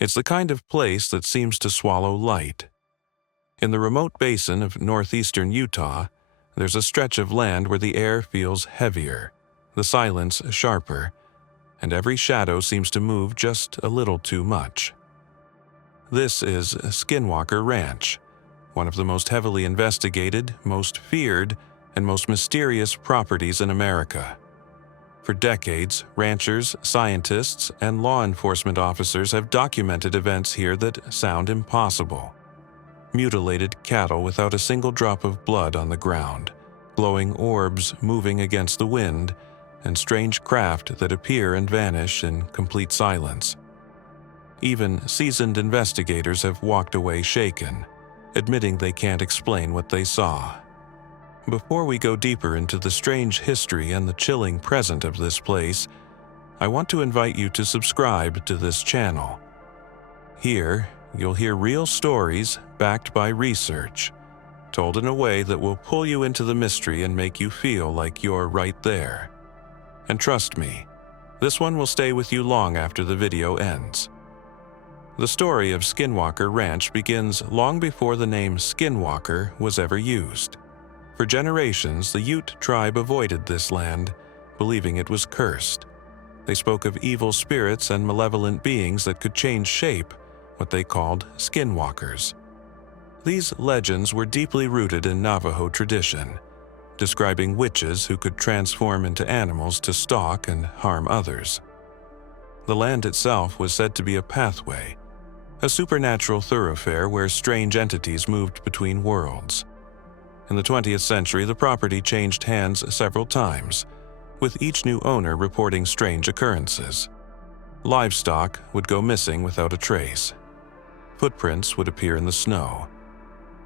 It's the kind of place that seems to swallow light. In the remote basin of northeastern Utah, there's a stretch of land where the air feels heavier, the silence sharper, and every shadow seems to move just a little too much. This is Skinwalker Ranch, one of the most heavily investigated, most feared, and most mysterious properties in America. For decades, ranchers, scientists, and law enforcement officers have documented events here that sound impossible. Mutilated cattle without a single drop of blood on the ground, glowing orbs moving against the wind, and strange craft that appear and vanish in complete silence. Even seasoned investigators have walked away shaken, admitting they can't explain what they saw. Before we go deeper into the strange history and the chilling present of this place, I want to invite you to subscribe to this channel. Here, you'll hear real stories backed by research, told in a way that will pull you into the mystery and make you feel like you're right there. And trust me, this one will stay with you long after the video ends. The story of Skinwalker Ranch begins long before the name Skinwalker was ever used. For generations, the Ute tribe avoided this land, believing it was cursed. They spoke of evil spirits and malevolent beings that could change shape, what they called skinwalkers. These legends were deeply rooted in Navajo tradition, describing witches who could transform into animals to stalk and harm others. The land itself was said to be a pathway, a supernatural thoroughfare where strange entities moved between worlds. In the 20th century, the property changed hands several times, with each new owner reporting strange occurrences. Livestock would go missing without a trace. Footprints would appear in the snow.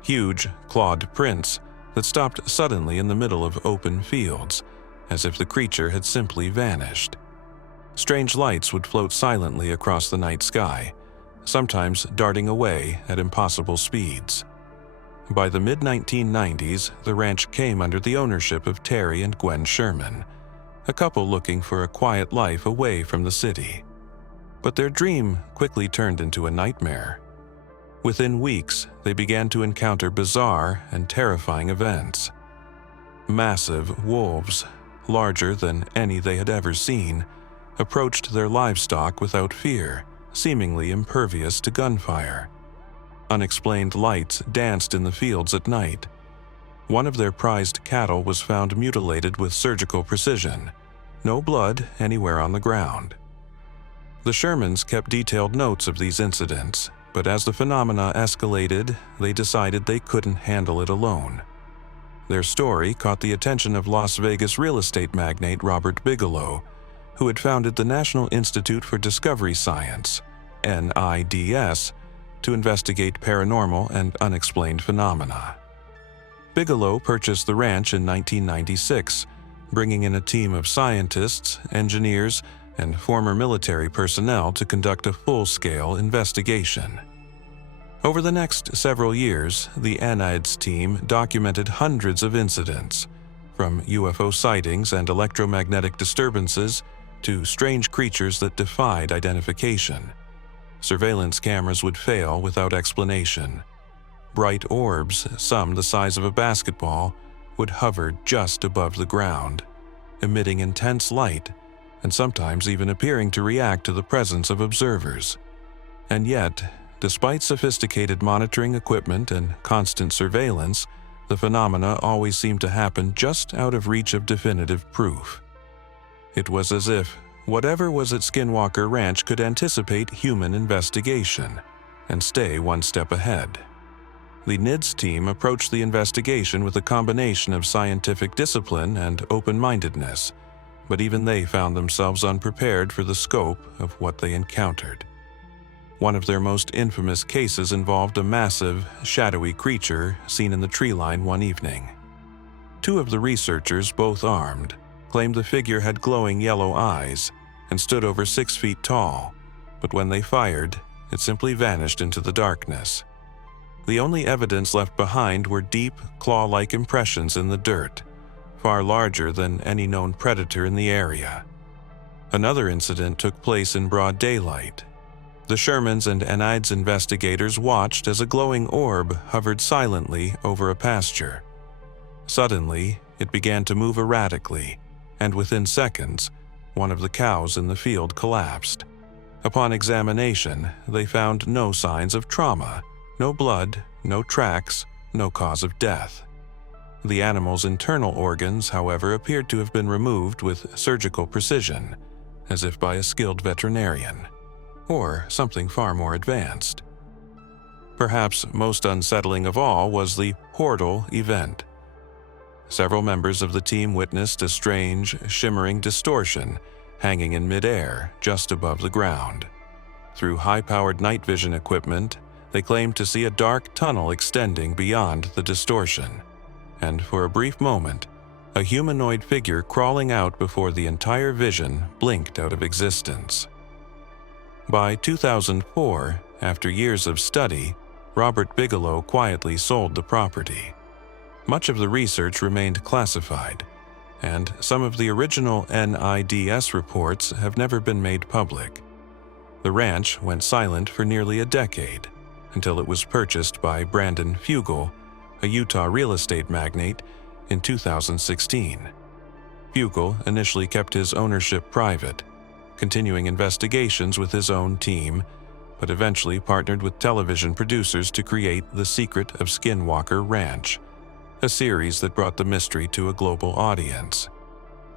Huge, clawed prints that stopped suddenly in the middle of open fields, as if the creature had simply vanished. Strange lights would float silently across the night sky, sometimes darting away at impossible speeds. By the mid-1990s, the ranch came under the ownership of Terry and Gwen Sherman, a couple looking for a quiet life away from the city. But their dream quickly turned into a nightmare. Within weeks, they began to encounter bizarre and terrifying events. Massive wolves, larger than any they had ever seen, approached their livestock without fear, seemingly impervious to gunfire. Unexplained lights danced in the fields at night. One of their prized cattle was found mutilated with surgical precision, no blood anywhere on the ground. The Shermans kept detailed notes of these incidents, but as the phenomena escalated, they decided they couldn't handle it alone. Their story caught the attention of Las Vegas real estate magnate Robert Bigelow, who had founded the National Institute for Discovery Science, NIDS, to investigate paranormal and unexplained phenomena. Bigelow purchased the ranch in 1996, bringing in a team of scientists, engineers, and former military personnel to conduct a full-scale investigation. Over the next several years, the NIDS team documented hundreds of incidents, from UFO sightings and electromagnetic disturbances to strange creatures that defied identification. Surveillance cameras would fail without explanation. Bright orbs, some the size of a basketball, would hover just above the ground, emitting intense light and sometimes even appearing to react to the presence of observers. And yet, despite sophisticated monitoring equipment and constant surveillance, the phenomena always seemed to happen just out of reach of definitive proof. It was as if whatever was at Skinwalker Ranch could anticipate human investigation and stay one step ahead. The NIDS team approached the investigation with a combination of scientific discipline and open-mindedness, but even they found themselves unprepared for the scope of what they encountered. One of their most infamous cases involved a massive, shadowy creature seen in the tree line one evening. Two of the researchers, both armed, claimed the figure had glowing yellow eyes and stood over 6 feet tall, but when they fired, it simply vanished into the darkness. The only evidence left behind were deep, claw-like impressions in the dirt, far larger than any known predator in the area. Another incident took place in broad daylight. The Shermans and Enides investigators watched as a glowing orb hovered silently over a pasture. Suddenly, it began to move erratically, and within seconds, one of the cows in the field collapsed. Upon examination, they found no signs of trauma, no blood, no tracks, no cause of death. The animal's internal organs, however, appeared to have been removed with surgical precision, as if by a skilled veterinarian, or something far more advanced. Perhaps most unsettling of all was the portal event. Several members of the team witnessed a strange, shimmering distortion hanging in midair just above the ground. Through high-powered night vision equipment, they claimed to see a dark tunnel extending beyond the distortion, and for a brief moment, a humanoid figure crawling out before the entire vision blinked out of existence. By 2004, after years of study, Robert Bigelow quietly sold the property. Much of the research remained classified, and some of the original NIDS reports have never been made public. The ranch went silent for nearly a decade, until it was purchased by Brandon Fugel, a Utah real estate magnate, in 2016. Fugel initially kept his ownership private, continuing investigations with his own team, but eventually partnered with television producers to create The Secret of Skinwalker Ranch, a series that brought the mystery to a global audience.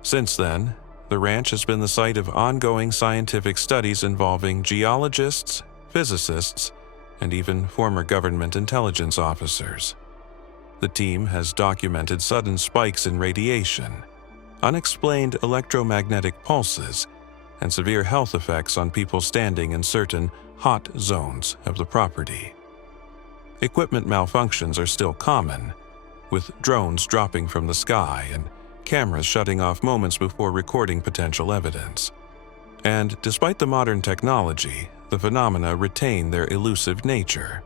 Since then, the ranch has been the site of ongoing scientific studies involving geologists, physicists, and even former government intelligence officers. The team has documented sudden spikes in radiation, unexplained electromagnetic pulses, and severe health effects on people standing in certain hot zones of the property. Equipment malfunctions are still common, with drones dropping from the sky and cameras shutting off moments before recording potential evidence. And despite the modern technology, the phenomena retain their elusive nature.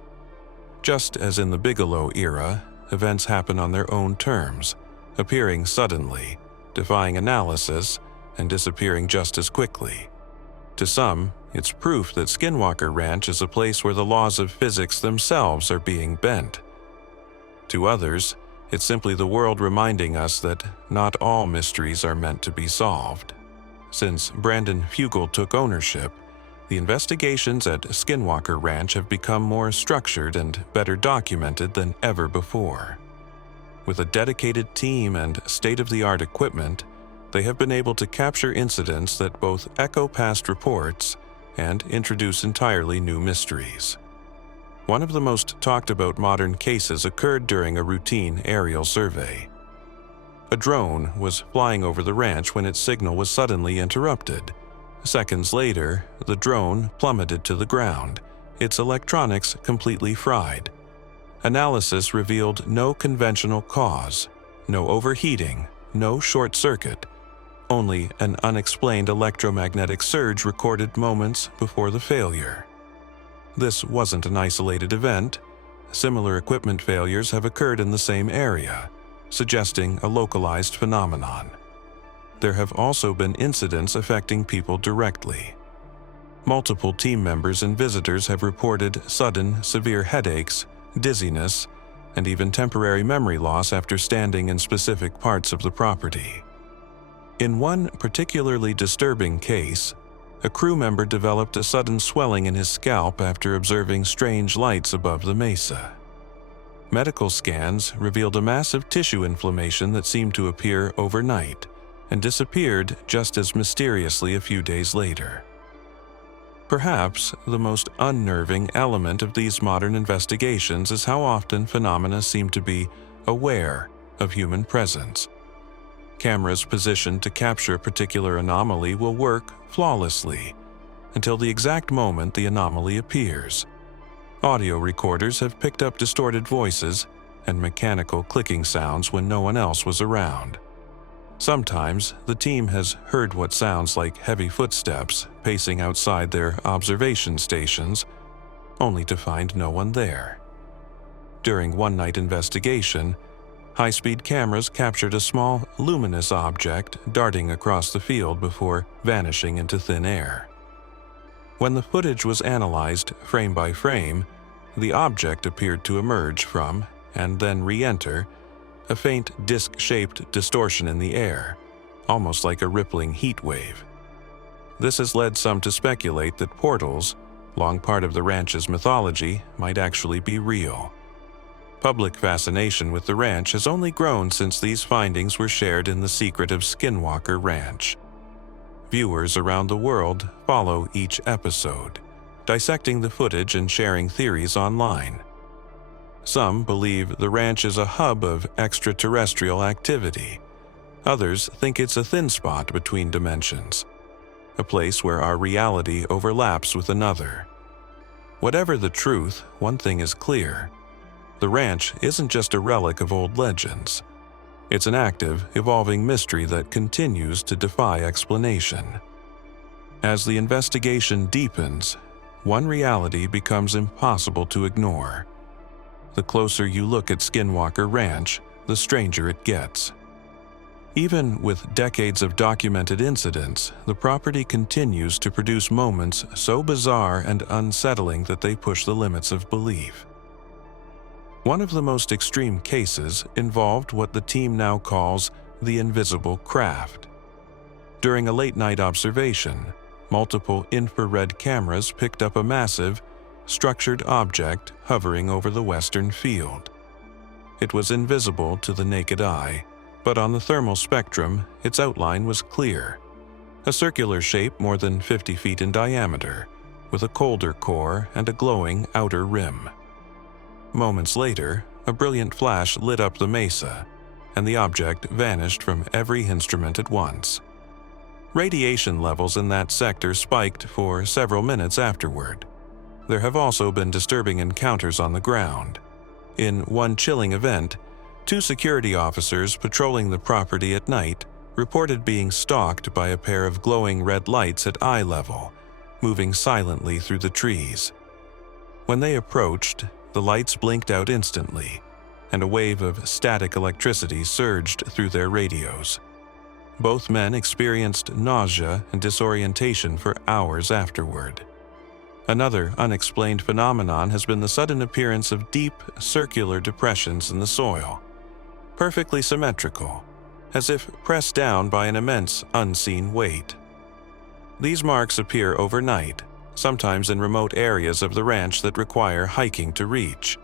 Just as in the Bigelow era, events happen on their own terms, appearing suddenly, defying analysis, and disappearing just as quickly. To some, it's proof that Skinwalker Ranch is a place where the laws of physics themselves are being bent. To others, it's simply the world reminding us that not all mysteries are meant to be solved. Since Brandon Fugel took ownership, the investigations at Skinwalker Ranch have become more structured and better documented than ever before. With a dedicated team and state-of-the-art equipment, they have been able to capture incidents that both echo past reports and introduce entirely new mysteries. One of the most talked-about modern cases occurred during a routine aerial survey. A drone was flying over the ranch when its signal was suddenly interrupted. Seconds later, the drone plummeted to the ground, its electronics completely fried. Analysis revealed no conventional cause, no overheating, no short circuit, only an unexplained electromagnetic surge recorded moments before the failure. This wasn't an isolated event. Similar equipment failures have occurred in the same area, suggesting a localized phenomenon. There have also been incidents affecting people directly. Multiple team members and visitors have reported sudden, severe headaches, dizziness, and even temporary memory loss after standing in specific parts of the property. In one particularly disturbing case, a crew member developed a sudden swelling in his scalp after observing strange lights above the mesa. Medical scans revealed a massive tissue inflammation that seemed to appear overnight and disappeared just as mysteriously a few days later. Perhaps the most unnerving element of these modern investigations is how often phenomena seem to be aware of human presence. Cameras positioned to capture a particular anomaly will work flawlessly until the exact moment the anomaly appears. Audio recorders have picked up distorted voices and mechanical clicking sounds when no one else was around. Sometimes, the team has heard what sounds like heavy footsteps pacing outside their observation stations, only to find no one there. During one-night investigation, high-speed cameras captured a small, luminous object darting across the field before vanishing into thin air. When the footage was analyzed frame by frame, the object appeared to emerge from, and then re-enter, a faint disc-shaped distortion in the air, almost like a rippling heat wave. This has led some to speculate that portals, long part of the ranch's mythology, might actually be real. Public fascination with the ranch has only grown since these findings were shared in The Secret of Skinwalker Ranch. Viewers around the world follow each episode, dissecting the footage and sharing theories online. Some believe the ranch is a hub of extraterrestrial activity. Others think it's a thin spot between dimensions, a place where our reality overlaps with another. Whatever the truth, one thing is clear. The ranch isn't just a relic of old legends. It's an active, evolving mystery that continues to defy explanation. As the investigation deepens, one reality becomes impossible to ignore. The closer you look at Skinwalker Ranch, the stranger it gets. Even with decades of documented incidents, the property continues to produce moments so bizarre and unsettling that they push the limits of belief. One of the most extreme cases involved what the team now calls the invisible craft. During a late-night observation, multiple infrared cameras picked up a massive, structured object hovering over the western field. It was invisible to the naked eye, but on the thermal spectrum, its outline was clear. A circular shape more than 50 feet in diameter, with a colder core and a glowing outer rim. Moments later, a brilliant flash lit up the mesa, and the object vanished from every instrument at once. Radiation levels in that sector spiked for several minutes afterward. There have also been disturbing encounters on the ground. In one chilling event, 2 security officers patrolling the property at night reported being stalked by a pair of glowing red lights at eye level, moving silently through the trees. When they approached, the lights blinked out instantly, and a wave of static electricity surged through their radios. Both men experienced nausea and disorientation for hours afterward. Another unexplained phenomenon has been the sudden appearance of deep, circular depressions in the soil, perfectly symmetrical, as if pressed down by an immense, unseen weight. These marks appear overnight, sometimes in remote areas of the ranch that require hiking to reach.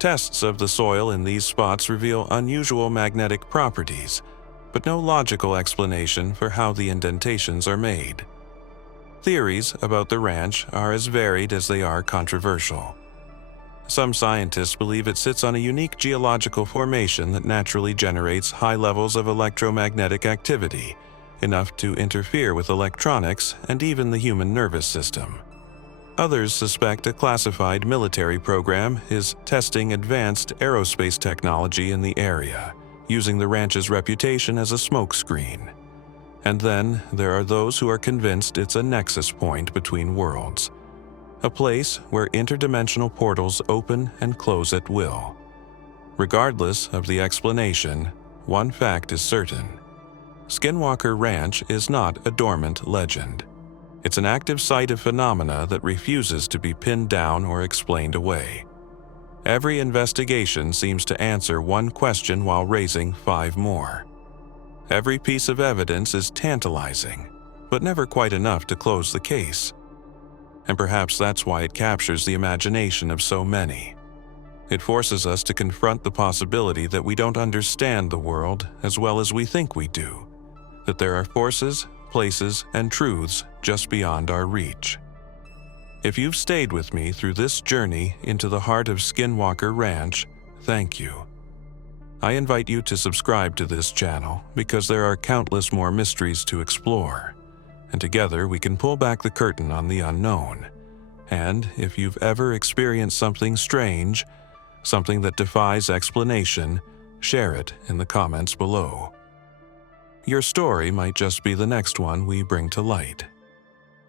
Tests of the soil in these spots reveal unusual magnetic properties, but no logical explanation for how the indentations are made. Theories about the ranch are as varied as they are controversial. Some scientists believe it sits on a unique geological formation that naturally generates high levels of electromagnetic activity, enough to interfere with electronics and even the human nervous system. Others suspect a classified military program is testing advanced aerospace technology in the area, using the ranch's reputation as a smokescreen. And then there are those who are convinced it's a nexus point between worlds, a place where interdimensional portals open and close at will. Regardless of the explanation, one fact is certain. Skinwalker Ranch is not a dormant legend. It's an active site of phenomena that refuses to be pinned down or explained away. Every investigation seems to answer one question while raising 5 more. Every piece of evidence is tantalizing, but never quite enough to close the case. And perhaps that's why it captures the imagination of so many. It forces us to confront the possibility that we don't understand the world as well as we think we do, that there are forces, places, and truths just beyond our reach. If you've stayed with me through this journey into the heart of Skinwalker Ranch, thank you. I invite you to subscribe to this channel because there are countless more mysteries to explore, and together we can pull back the curtain on the unknown. And if you've ever experienced something strange, something that defies explanation, share it in the comments below. Your story might just be the next one we bring to light.